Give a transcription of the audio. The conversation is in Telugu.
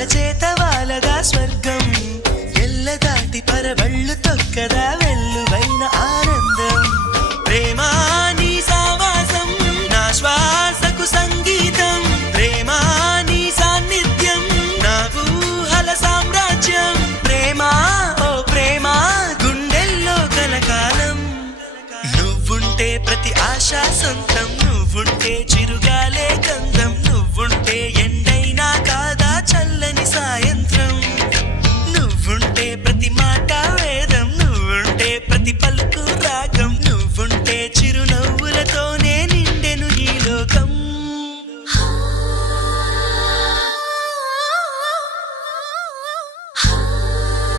అరచేత వాలగా స్వర్గం ఎల్లదాటి పరవళ్ళు తొక్కదా వెల్లువైన ఆనందం ప్రేమా నీ సావాసం నా శ్వాసకు సంగీతం ప్రేమా నీ సాన్నిధ్యం నా ఊహల సామ్రాజ్యం ప్రేమా ఓ ప్రేమా గుండెల్లో కలకాలం నువ్వుంటే ప్రతి ఆశ సొంతం నువ్వుంటే చిరుగాలే గంధం నువ్వుంటే ఎండైనా కాదా చల్లని సాయంత్రం